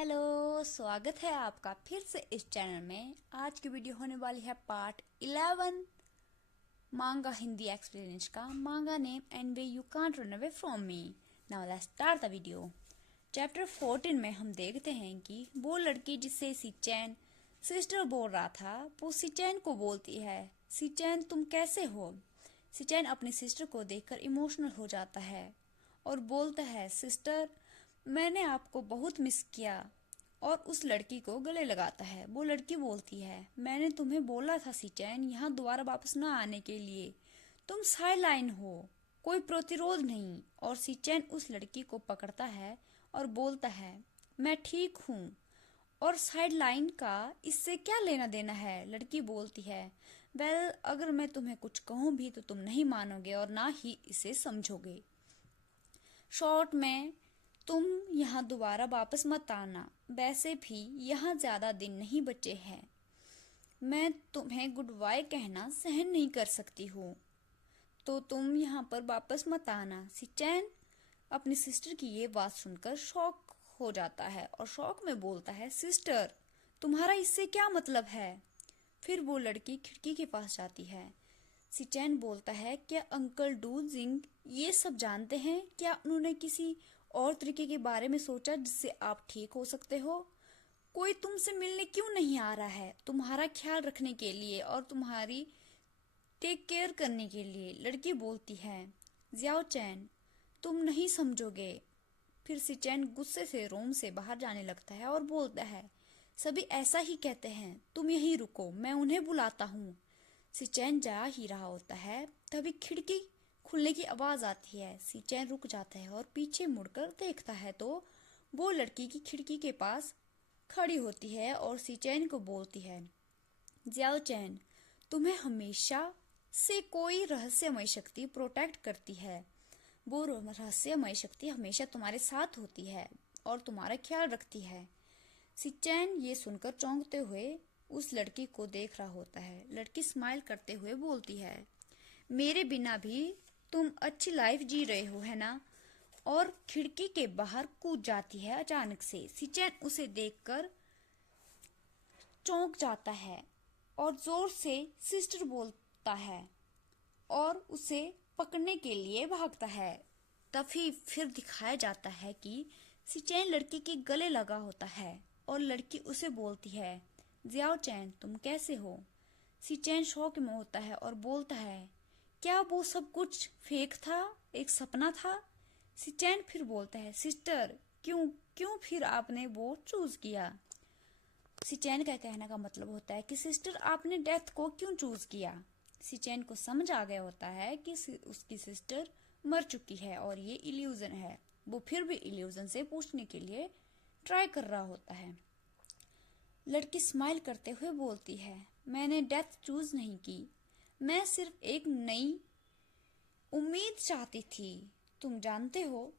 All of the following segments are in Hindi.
हेलो, स्वागत है आपका फिर से इस चैनल में। आज की वीडियो होने वाली है पार्ट 11 मांगा हिंदी एक्सपीरियंस का। मांगा name and way you can't run away from me. Now let's start the video. Chapter 14 में हम देखते हैं कि वो लड़की जिससे सिचैन सिस्टर बोल रहा था वो सिचैन को बोलती है, सिचैन तुम कैसे हो। सिचैन अपनी सिस्टर को देखकर इमोशनल हो जाता है और बोलता है, सिस्टर मैंने आपको बहुत मिस किया, और उस लड़की को गले लगाता है। वो लड़की बोलती है, मैंने तुम्हें बोला था सिचैन यहाँ दोबारा वापस न आने के लिए, तुम साइडलाइन हो, कोई प्रतिरोध नहीं। और सिचैन उस लड़की को पकड़ता है और बोलता है, मैं ठीक हूँ और साइडलाइन का इससे क्या लेना देना है। लड़की बोलती है, वेल अगर मैं तुम्हें कुछ कहूँ भी तो तुम नहीं मानोगे और ना ही इसे समझोगे। शॉर्ट में तुम यहाँ दोबारा वापस मत आना, वैसे भी यहाँ ज्यादा दिन नहीं बचे हैं, मैं तुम्हें गुड बाय कहना सहन नहीं कर सकती हूँ, तो तुम यहाँ पर वापस मत आना। सिचैन अपनी सिस्टर की ये बात सुनकर शॉक हो जाता है और शॉक में बोलता है, सिस्टर तुम्हारा इससे क्या मतलब है। फिर वो लड़की खिड़की के पास जाती है। सिचैन बोलता है, क्या अंकल डू जिंग ये सब जानते हैं? क्या उन्होंने किसी और तरीके के बारे में सोचा जिससे आप ठीक हो सकते हो? कोई तुमसे मिलने क्यों नहीं आ रहा है तुम्हारा ख्याल रखने के लिए और तुम्हारी टेक केयर करने के लिए? लड़की बोलती है, जियाओ चैन तुम नहीं समझोगे। फिर सिचैन गुस्से से रूम से बाहर जाने लगता है और बोलता है, सभी ऐसा ही कहते हैं, तुम यहीं रुको, मैं उन्हें बुलाता हूँ। सिचैन जा ही रहा होता है, तभी खिड़की खुलने की आवाज आती है। सिचैन रुक जाता है और पीछे मुड़कर देखता है तो वो लड़की की खिड़की के पास खड़ी होती है और सिचैन को बोलती है, जियाओ चैन तुम्हें हमेशा से कोई रहस्यमय शक्ति प्रोटेक्ट करती है, वो रहस्यमय शक्ति हमेशा तुम्हारे साथ होती है और तुम्हारा ख्याल रखती है। सिचैन ये सुनकर चौंकते हुए उस लड़की को देख रहा होता है। लड़की स्माइल करते हुए बोलती है, मेरे बिना भी तुम अच्छी लाइफ जी रहे हो है ना। और खिड़की के बाहर कूद जाती है अचानक से। सिचैन उसे देखकर चौंक जाता है और जोर से सिस्टर बोलता है और उसे पकड़ने के लिए भागता है। तभी फिर दिखाया जाता है कि सिचैन लड़की के गले लगा होता है और लड़की उसे बोलती है, जियाओ चैन तुम कैसे हो। सिचैन शॉक में होता है और बोलता है, क्या वो सब कुछ फेक था, एक सपना था। सिचैन फिर बोलता है, सिस्टर क्यों क्यों फिर आपने वो चूज किया। सिचैन का कहने का मतलब होता है कि सिस्टर आपने डेथ को क्यों चूज किया। सिचैन को समझ आ गया होता है कि उसकी सिस्टर मर चुकी है और ये इल्यूजन है। वो फिर भी इल्यूजन से पूछने के लिए ट्राई कर रहा होता है। लड़की स्माइल करते हुए बोलती है, मैंने डेथ चूज नहीं की, मैं सिर्फ एक नई उम्मीद चाहती थी, तुम जानते हो।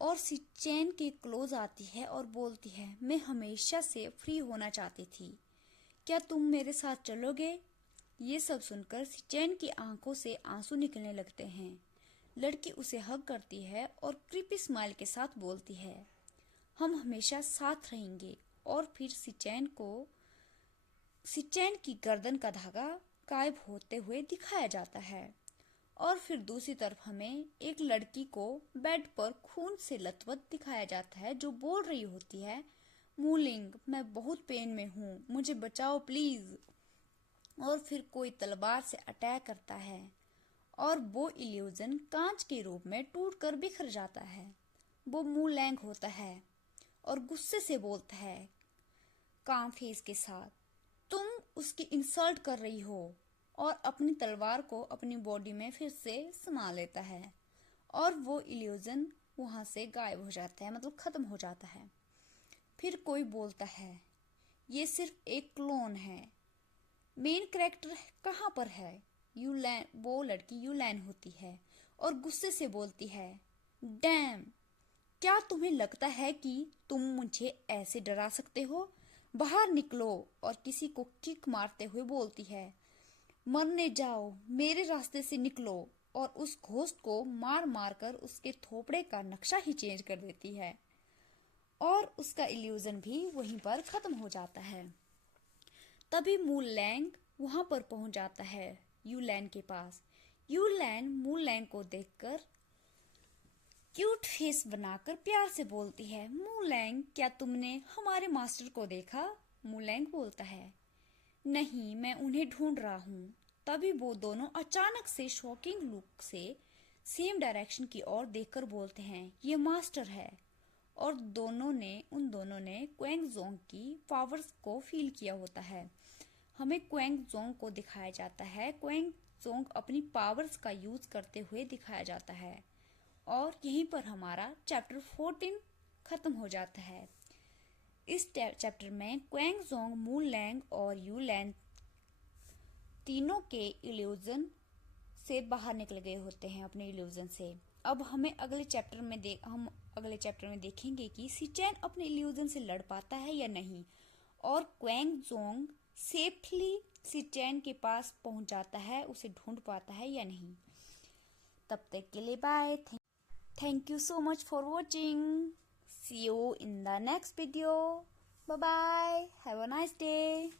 और सिचैन के क्लोज आती है और बोलती है, मैं हमेशा से फ्री होना चाहती थी, क्या तुम मेरे साथ चलोगे। ये सब सुनकर सिचैन की आंखों से आंसू निकलने लगते हैं। लड़की उसे हग करती है और क्रीपी स्माइल के साथ बोलती है, हम हमेशा साथ रहेंगे। और फिर सिचैन की गर्दन का धागा गायब होते हुए दिखाया जाता है। और फिर दूसरी तरफ हमें एक लड़की को बेड पर खून से लथपथ दिखाया जाता है जो बोल रही होती है, मूलिंग मैं बहुत पेन में हूँ, मुझे बचाओ प्लीज। और फिर कोई तलवार से अटैक करता है और वो इल्यूजन कांच के रूप में टूटकर बिखर जाता है। वो मुंह लैंग होता है और गुस्से से बोलता है काम फेस के साथ, तुम उसकी इंसल्ट कर रही हो, और अपनी तलवार को अपनी बॉडी में फिर से समा लेता है और वो इल्यूजन वहां से गायब हो जाता है, मतलब खत्म हो जाता है। फिर कोई बोलता है, ये सिर्फ एक क्लोन है, मेन कैरेक्टर कहाँ पर है। यूलैन, वो लड़की यूलैन होती है और गुस्से से बोलती है, डैम क्या तुम्हें लगता है कि तुम मुझे ऐसे डरा सकते हो, बाहर निकलो। और किसी को किक मारते हुए बोलती है, मरने जाओ, मेरे रास्ते से निकलो। और उस घोस्ट को मार मार कर उसके थोपड़े का नक्शा ही चेंज कर देती है। और उसका इल्यूजन भी वहीं पर खत्म हो जाता है। तभी मूल लैंग वहां पर पहुंच जाता है यू लैन के पास। यू लैन मूल लैंग को देखकर क्यूट फेस बनाकर प्यार से बोलती है, मूलैंग क्या तुमने हमारे मास्टर को देखा? मूलैंग बोलता है, नहीं, मैं उन्हें ढूंढ रहा हूँ। तभी वो दोनों अचानक से शॉकिंग लुक से सेम डायरेक्शन की ओर देखकर बोलते हैं, ये मास्टर है। और उन दोनों ने क्वेंग जोंग की पावर्स को फील किया होता है। हमें क्वेंग जोंग को दिखाया जाता है, क्वेंग जोंग अपनी पावर्स का यूज करते हुए दिखाया जाता है। और यहीं पर हमारा चैप्टर 14 खत्म हो जाता है। इस चैप्टर में क्वेंग जोंग, मूल लैंग और यू लैन तीनों के इल्यूजन से बाहर निकल गए होते हैं अपने इल्यूजन से। अब हमें अगले चैप्टर में देखेंगे कि सिचेन अपने इल्यूजन से लड़ पाता है या नहीं, और क्वेंग जोंग सेफली सिचेन के पास पहुंच जाता है, उसे ढूंढ पाता है या नहीं। तब तक के लिए bye. Thank you so much for watching. See you in the next video. Bye bye. Have a nice day.